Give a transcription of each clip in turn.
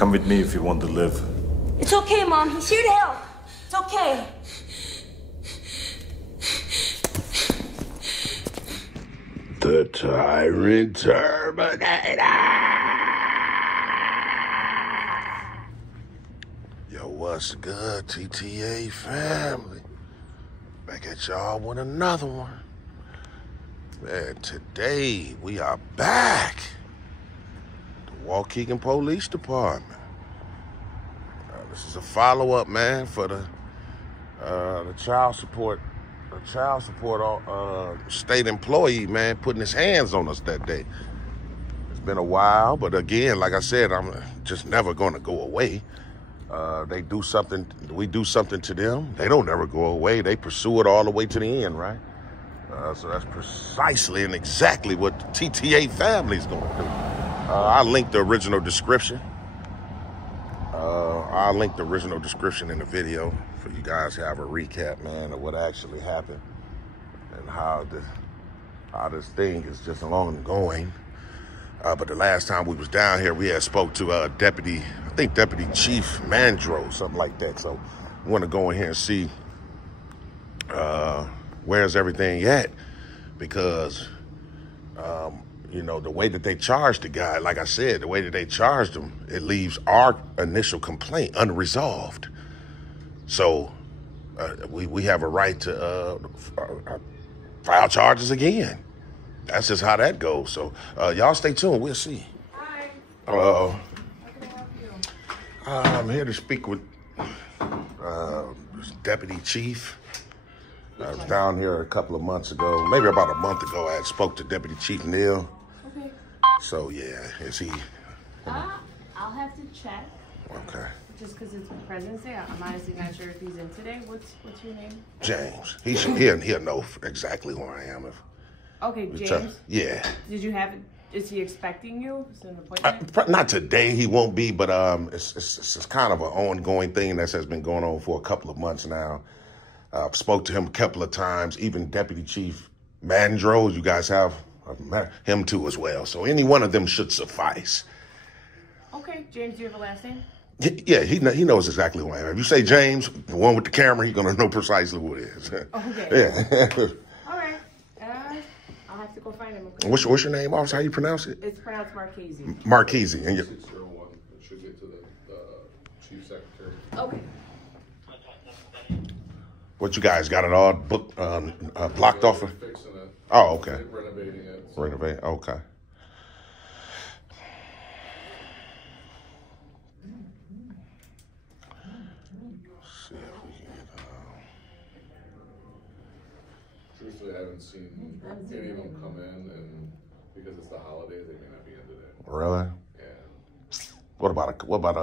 Come with me if you want to live. It's okay, Mom. He's here to help. It's okay. The Tyrant Terminator! Yo, what's good, TTA family? Back at y'all with another one. Man, today we are back. The Waukegan Police Department. This is a follow-up, man, for the child support state employee, man, putting his hands on us that day. It's been a while, but again, like I said, I'm just never going to go away. They do something, we do something to them. They don't ever go away. They pursue it all the way to the end, right? So that's precisely and exactly what the TTA family is going to do. I'll link the original description. I'll link the original description in the video for you guys to have a recap, man, of what actually happened and how this thing is just ongoing. But the last time we was down here, we had spoke to Deputy Chief Mandro, something like that. So we want to go in here and see where's everything at, because you know, the way that they charged the guy, like I said, the way that they charged him, it leaves our initial complaint unresolved. So we have a right to file charges again. That's just how that goes. So y'all stay tuned. We'll see. Hi. Hello. How can I help you? I'm here to speak with Deputy Chief. I was down here a couple of months ago, maybe about a month ago. I had spoke to Deputy Chief Neal. Okay. So yeah, is he? I'll have to check. Okay. Just because it's President's Day, I'm honestly not sure if he's in today. What's your name? James. He'll know exactly who I am. Okay, James. Yeah. Did you have it? Is he expecting you? Is it an appointment? Not today, he won't be, but it's kind of an ongoing thing that has been going on for a couple of months now. I've spoke to him a couple of times, even Deputy Chief Mandro, you guys have him too as well. So any one of them should suffice. Okay, James, do you have a last name? Yeah, he knows exactly who I am. If you say James, the one with the camera, he's going to know precisely who it is. Okay. Yeah. All right. I'll have to go find him. Okay? What's your name, officer? How you pronounce it? It's pronounced Marchese. Marchese. And 601. It should get to the Chief Secretary. Okay. What you guys got it all booked, blocked off? Fixing it. Oh, okay. Renovating it. So. Renovate. Okay. See if we can get. Truthfully, I haven't seen any of them come in, and because it's the holidays, they may not be in today. Really? Yeah. What about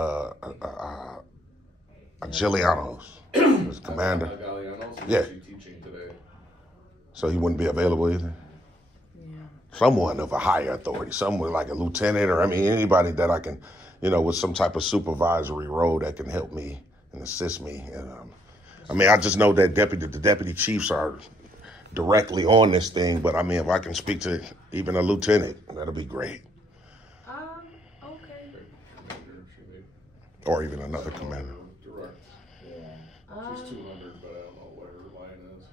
a Giuliano's? His commander. Galliano's Yeah. actually teaching today. So he wouldn't be available either? Yeah. Someone of a higher authority, someone like a lieutenant, or anybody that I can, with some type of supervisory role that can help me and assist me. And I just know that the deputy chiefs are directly on this thing, but if I can speak to even a lieutenant, that'll be great. Okay. Or even another commander. Direct. Yeah. She's 200, but I don't know what her line is.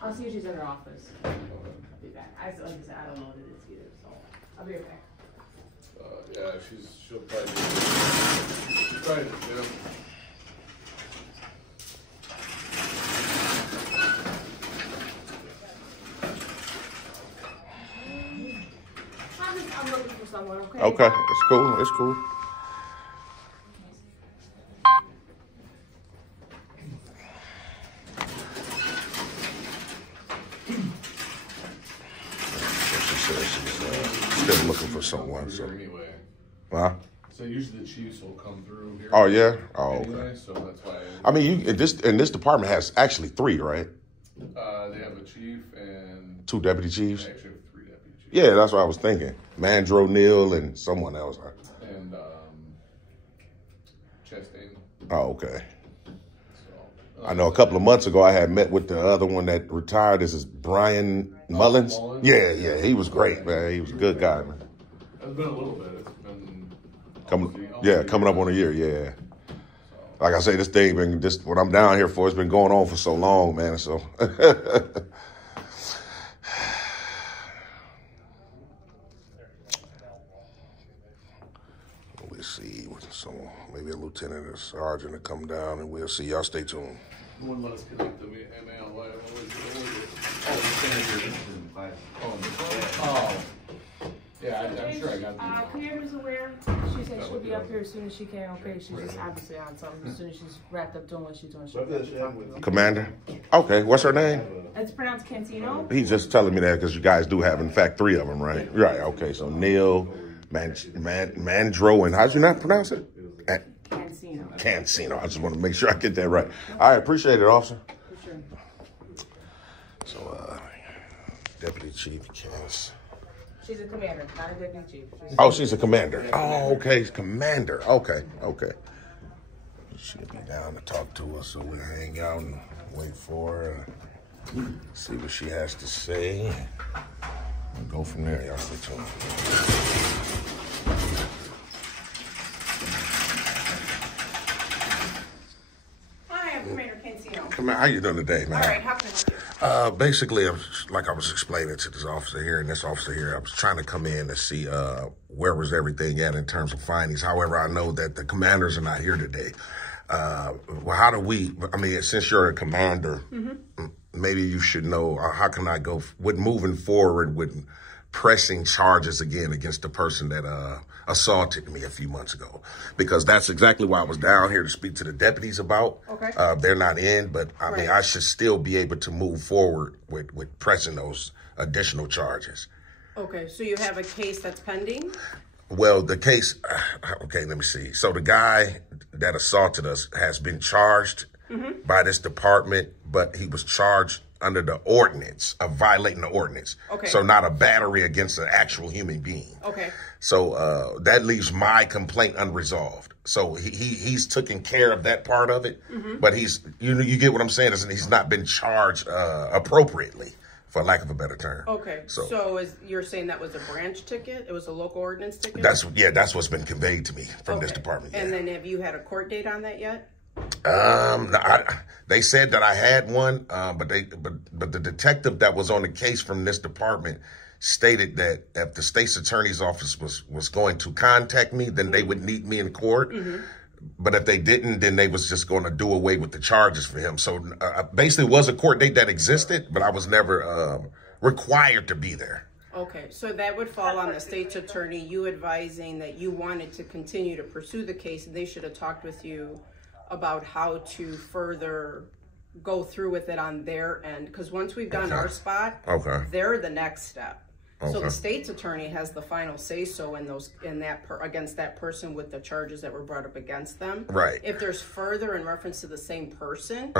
I'll see if she's in her office. Okay. I'll be back. Like I said, I don't know what it is either, so I'll be right back. Yeah, she'll probably do the gym. I'm looking for someone, okay? Okay, it's cool. It's cool. She says she's still looking for someone. So. Anyway. Huh? So usually the chiefs will come through here. Oh yeah. Oh anyway, okay. so that's why. This department has actually 3, right? They have a chief and 2 deputy chiefs. they actually have 3 deputy chiefs. Yeah, that's what I was thinking. Mandro, Neal, and someone else. And Chastain. Oh, okay. So, I know a couple of months ago I had met with the other one that retired. This is Brian Mullins. Mullins? Yeah, he was great, man. He was a good guy, man. It's been a little bit. It's been coming up on a year. Yeah. Like I say, this thing been just what I'm down here for. It's been going on for so long, man. So. We'll see. So maybe a lieutenant or sergeant to come down, and we'll see. Y'all stay tuned. Wouldn't let us connect to me. Yeah, I'm sure I got the Commander's aware. She said she'll be up here as soon as she can. Okay, she's just obviously on something. As soon as she's wrapped up doing what she's doing, she'll be able to talk to you. Commander? Okay, what's her name? It's pronounced Cantino. He's just telling me that because you guys do have, in fact, 3 of them, right? Right, okay, so Neil, Mandro, and how'd you not pronounce it? Cancino. Cancino. I just want to make sure I get that right. All right, appreciate it, officer. For sure. So, Deputy Chief Cass. She's a commander, not a deputy chief. She's a commander. Oh, okay, commander. Okay. She'll be down to talk to us, so we'll hang out and wait for her. See what she has to say. We'll go from there. Y'all stay tuned. Hi, I'm Commander Cancino. How you doing today, man? All right, how can I help you? Basically, like I was explaining to this officer here and this officer here, I was trying to come in to see where was everything at in terms of findings. However, I know that the commanders are not here today. Well, how do we, since you're a commander, maybe you should know, how can I go with moving forward with pressing charges again against the person that assaulted me a few months ago? Because that's exactly why I was down here to speak to the deputies about. Okay. They're not in, but I should still be able to move forward with pressing those additional charges. Okay, so you have a case that's pending? Well, the case, okay, let me see. So the guy that assaulted us has been charged by this department, but he was charged under the ordinance of violating the ordinance. Okay. So not a battery against an actual human being. Okay. So that leaves my complaint unresolved. So he's taken care of that part of it, but he's, you get what I'm saying? He's not been charged appropriately, for lack of a better term. Okay. So you're saying that was a branch ticket? It was a local ordinance ticket? That's what's been conveyed to me from this department. And then have you had a court date on that yet? They said that I had one, but the detective that was on the case from this department stated that if the state's attorney's office was going to contact me, then they would need me in court. But if they didn't, then they was just going to do away with the charges for him. So basically it was a court date that existed, but I was never required to be there. Okay, so that would fall on the state's attorney, you advising that you wanted to continue to pursue the case, and they should have talked with you about how to further go through with it on their end. Because once we've done our spot, they're the next step. So the state's attorney has the final say-so against that person with the charges that were brought up against them. Right. If there's further in reference to the same person,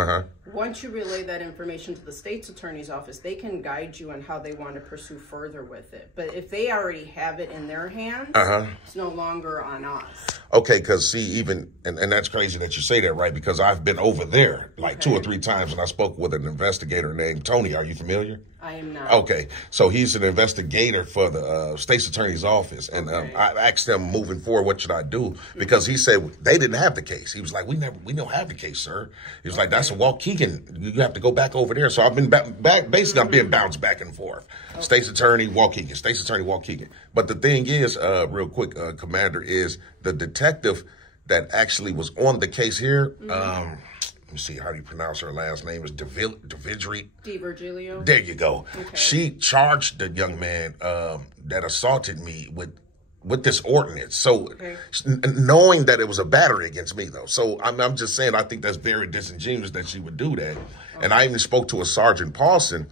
once you relay that information to the state's attorney's office, they can guide you on how they want to pursue further with it. But if they already have it in their hands, it's no longer on us. Okay, because see, and that's crazy that you say that, right? Because I've been over there like 2 or 3 times, and I spoke with an investigator named Tony. Are you familiar? I am not. Okay, so he's an investigator for the state's attorney's office, and I asked him moving forward, what should I do? Because he said they didn't have the case. He was like, we don't have the case, sir. He was like, that's a Waukegan. You have to go back over there. So I've been basically I'm being bounced back and forth. State's attorney, Waukegan. State's attorney, Waukegan. But the thing is, real quick, Commander, is the detective that actually was on the case here. Let me see, how do you pronounce her last name? Is DeVigilio? DeVigilio. There you go. Okay. She charged the young man that assaulted me with this ordinance. So knowing that it was a battery against me, though. So I'm just saying, I think that's very disingenuous that she would do that. And I even spoke to a Sergeant Paulson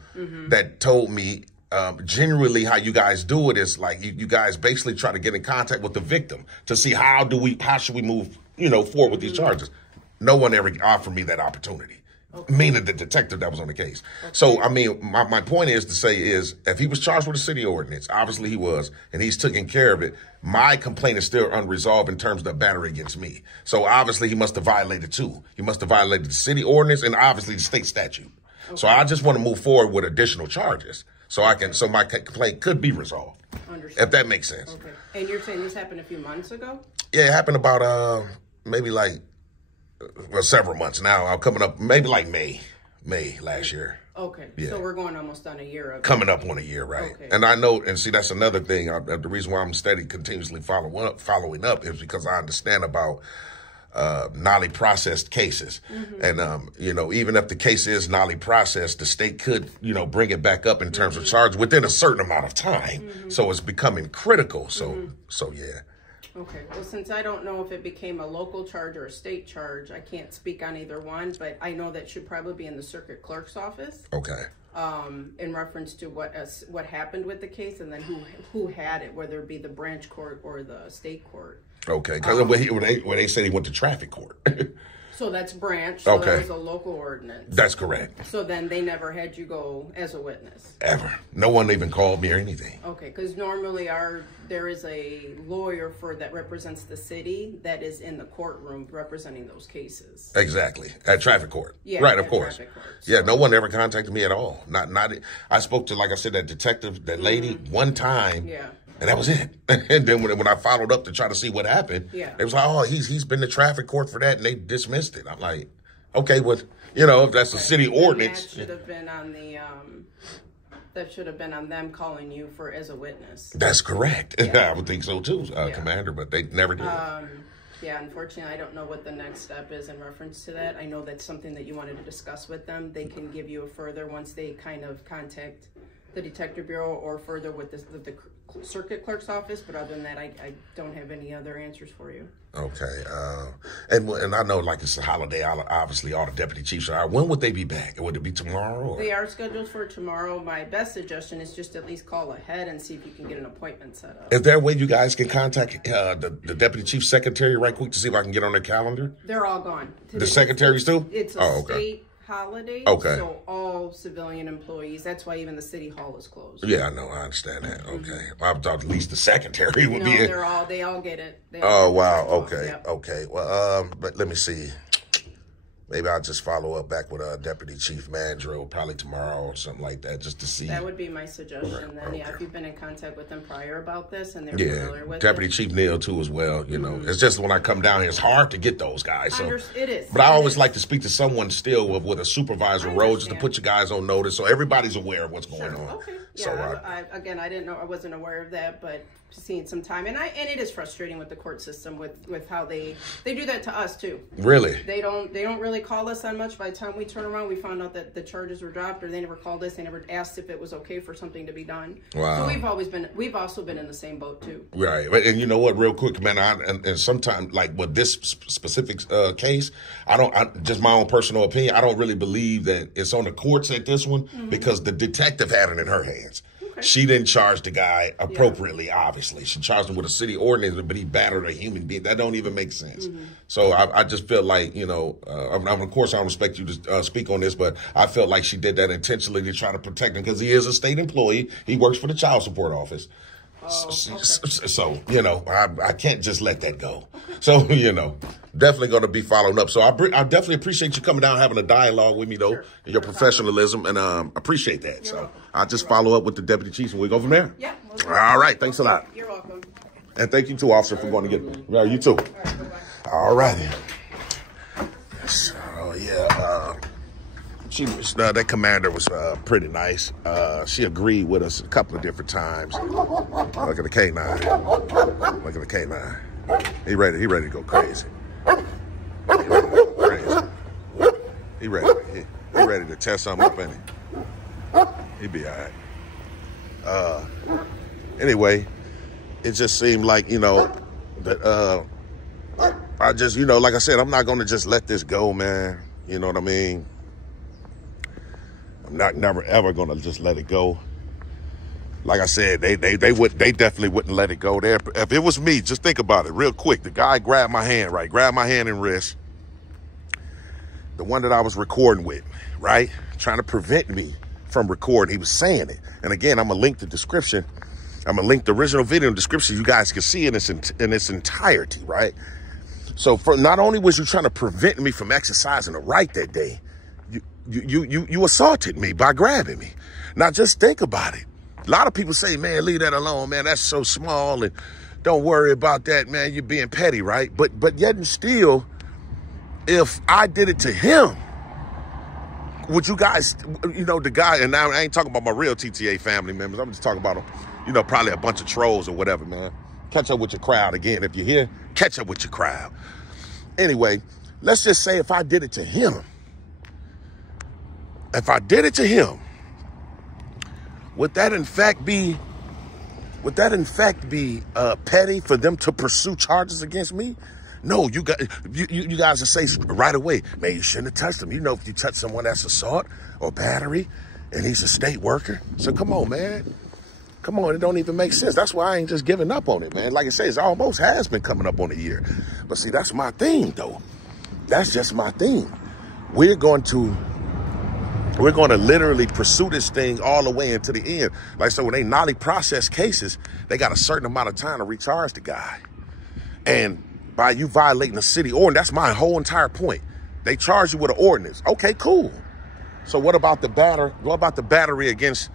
that told me generally how you guys do it is like you guys basically try to get in contact with the victim to see how should we move forward with these charges. No one ever offered me that opportunity, meaning the detective that was on the case. So, I mean, my point is to say is if he was charged with a city ordinance, obviously he was, and he's taking care of it, my complaint is still unresolved in terms of the battery against me. So, obviously, he must have violated two. He must have violated the city ordinance and obviously the state statute. So, I just want to move forward with additional charges so my complaint could be resolved. if that makes sense. Okay. And you're saying this happened a few months ago? Yeah, it happened about maybe like several months now. I'm coming up maybe like May last year. Okay. Yeah. So we're going almost on a year of coming up on a year, right? Okay. And I know, and see, that's another thing. The reason why I'm continuously following up is because I understand about Nolly processed cases. And, you know, even if the case is Nolly processed, the state could, you know, bring it back up in terms of charge within a certain amount of time. So it's becoming critical. So yeah. Okay. Well, since I don't know if it became a local charge or a state charge, I can't speak on either one, but I know that should probably be in the circuit clerk's office. Okay. In reference to what happened with the case, and then who had it, whether it be the branch court or the state court. Okay, because when they said he went to traffic court. So that's branch. So okay. That was a local ordinance. That's correct. So then they never had you go as a witness. Ever. No one even called me or anything. Okay, because normally there is a lawyer that represents the city that is in the courtroom representing those cases. Exactly. At traffic court. Yeah. Right, of course. Court, so. Yeah, no one ever contacted me at all. Not. I spoke to, like I said, that detective, that lady, one time. Yeah. And that was it. And then when I followed up to try to see what happened, it was like, oh, he's been to traffic court for that, and they dismissed it. I'm like, okay, well, you know, if that's a city ordinance. That should have been on that should have been on them calling you as a witness. That's correct. Yeah. I would think so too, Commander, but they never did. Yeah, unfortunately, I don't know what the next step is in reference to that. I know that's something that you wanted to discuss with them. They can give you a further once they kind of contact the Detective Bureau or further with the circuit clerk's office, but other than that, I don't have any other answers for you. Okay, and I know like it's a holiday. Obviously, all the deputy chiefs are. When would they be back? Would it be tomorrow? Or? They are scheduled for tomorrow. My best suggestion is just at least call ahead and see if you can get an appointment set up. Is there a way you guys can contact the deputy chief secretary right quick to see if I can get on their calendar? They're all gone. The secretaries too? It's a state holiday, so all civilian employees. That's why even the city hall is closed. Yeah, I know. I understand that. Okay, I thought at least the secretary would be. No, they all get it. Oh wow. Okay. Yep. Okay. Well, but let me see. Maybe I'll just follow up back with Deputy Chief Mandro probably tomorrow or something like that, just to see. That would be my suggestion. Then, yeah, if you've been in contact with them prior about this and they're familiar with Deputy Chief Neal too as well. You know, it's just when I come down here, it's hard to get those guys. So it is. But I always like to speak to someone still with a supervisor role, just to put you guys on notice, so everybody's aware of what's going on. Okay. Yeah. So again, I didn't know. I wasn't aware of that, but seeing some time, and it is frustrating with the court system with how they do that to us too. Really? They don't really call us on much. By the time we turn around, we found out that the charges were dropped, or they never called us. They never asked if it was okay for something to be done. Wow. So we've also been in the same boat too. Right. And you know what? Real quick, man. And sometimes, like with this specific case, just my own personal opinion, I don't really believe that it's on the courts at this one because the detective had it in her hands. She didn't charge the guy appropriately, obviously. She charged him with a city ordinance, but he battered a human being. That don't even make sense. So I just feel like, you know, of course I respect you to speak on this, but I felt like she did that intentionally to try to protect him because he is a state employee. He works for the child support office. So, you know, I can't just let that go. So, you know, definitely going to be following up. So I definitely appreciate you coming down and having a dialogue with me, though, and your professionalism, and appreciate that. So I'll just follow up with the deputy chief, and we go from there. Yeah. All right. Thanks a lot. You're welcome. And thank you, too, officer, for going to get me. Well, you, too. All righty. So, yeah, that commander was pretty nice. She agreed with us a couple of different times. Look at the K9. Look at the K9. He ready to go crazy. He ready to tear something up, ain't he? He be all right. Anyway, it just seemed like, you know, that I just, you know, like I said, I'm not going to just let this go, man. You know what I mean? I'm never ever gonna just let it go. Like I said, they definitely wouldn't let it go there. If it was me, just think about it real quick. The guy grabbed my hand and wrist. The one that I was recording with, right? Trying to prevent me from recording. He was saying it. And again, I'm gonna link the description. I'm gonna link the original video description. You guys can see it in its entirety, right? So not only was you trying to prevent me from exercising the right that day, you assaulted me by grabbing me. Now just think about it. A lot of people say, man, leave that alone, man. That's so small, and don't worry about that, man. You're being petty, right? But yet and still, if I did it to him, would you guys, you know, the guy, and now I ain't talking about my real TTA family members. I'm just talking about, you know, probably a bunch of trolls or whatever, man. Catch up with your crowd again. If you're here, catch up with your crowd. Anyway, let's just say if I did it to him, would that in fact be petty for them to pursue charges against me? No, you guys will say right away, man, you shouldn't have touched him. You know, if you touch someone that's assault or battery and he's a state worker. So come on, man. Come on, it don't even make sense. That's why I ain't just giving up on it, man. Like I say, it almost has been coming up on a year. But see, that's my thing, though. That's just my thing. We're going to literally pursue this thing all the way into the end. Like, so when they nolly process cases, they got a certain amount of time to recharge the guy. And by you violating the city ordinance, that's my whole entire point. They charge you with an ordinance. Okay, cool. So what about the battery against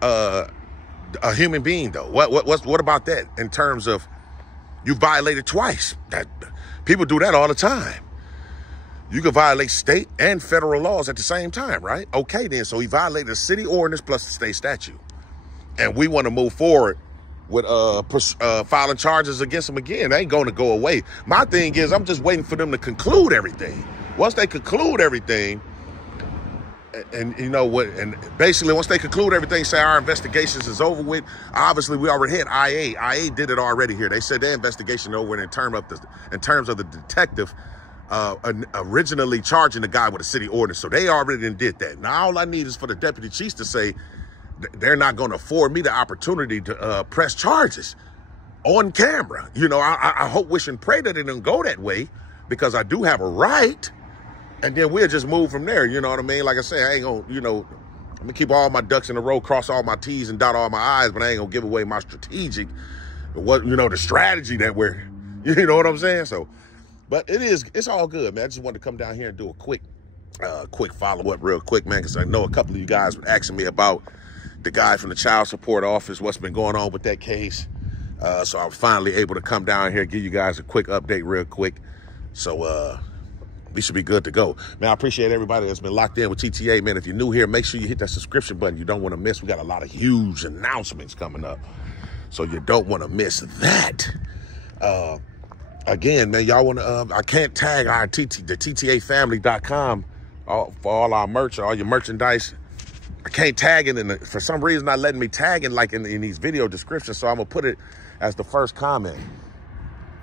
a human being, though? What about that in terms of you violated twice? That people do that all the time. You can violate state and federal laws at the same time, right? Okay, then. So he violated the city ordinance plus the state statute. And we want to move forward with filing charges against him again. They ain't going to go away. My thing is, I'm just waiting for them to conclude everything. Once they conclude everything, and you know what, and basically once they conclude everything, say our investigations is over with. Obviously, we already had IA. IA did it already here. They said their investigation over in terms of the detective originally charging the guy with a city ordinance. So they already did that. Now all I need is for the deputy chiefs to say they're not going to afford me the opportunity to press charges on camera. You know, I hope, wish, and pray that it didn't go that way, because I do have a right. And then we'll just move from there. You know what I mean? Like I say, I ain't gonna, you know, I'm gonna keep all my ducks in a row, cross all my T's and dot all my I's, but I ain't gonna give away my strategic, the strategy that we're, you know what I'm saying? So, but it's all good, man. I just wanted to come down here and do a quick follow-up real quick, man, because I know a couple of you guys were asking me about the guy from the child support office, what's been going on with that case. So I was finally able to come down here and give you guys a quick update real quick. So, we should be good to go. Man, I appreciate everybody that's been locked in with TTA, man. If you're new here, make sure you hit that subscription button. You don't want to miss. We got a lot of huge announcements coming up, so you don't want to miss that. Again, man, y'all want to, I can't tag our the TTAfamily.com for all our merch, all your merchandise. I can't tag it, for some reason not letting me tag it like in these video descriptions, so I'm going to put it as the first comment.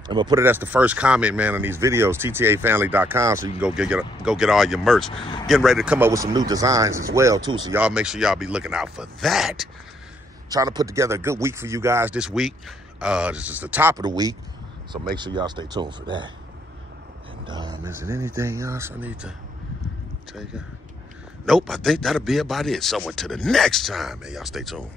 I'm going to put it as the first comment, man, on these videos, TTAfamily.com, so you can go get all your merch. Getting ready to come up with some new designs as well, too, so y'all make sure y'all be looking out for that. Trying to put together a good week for you guys this week. This is the top of the week, so make sure y'all stay tuned for that. And is there anything else I need to take? Nope, I think that'll be about it. So until the next time, man, y'all stay tuned.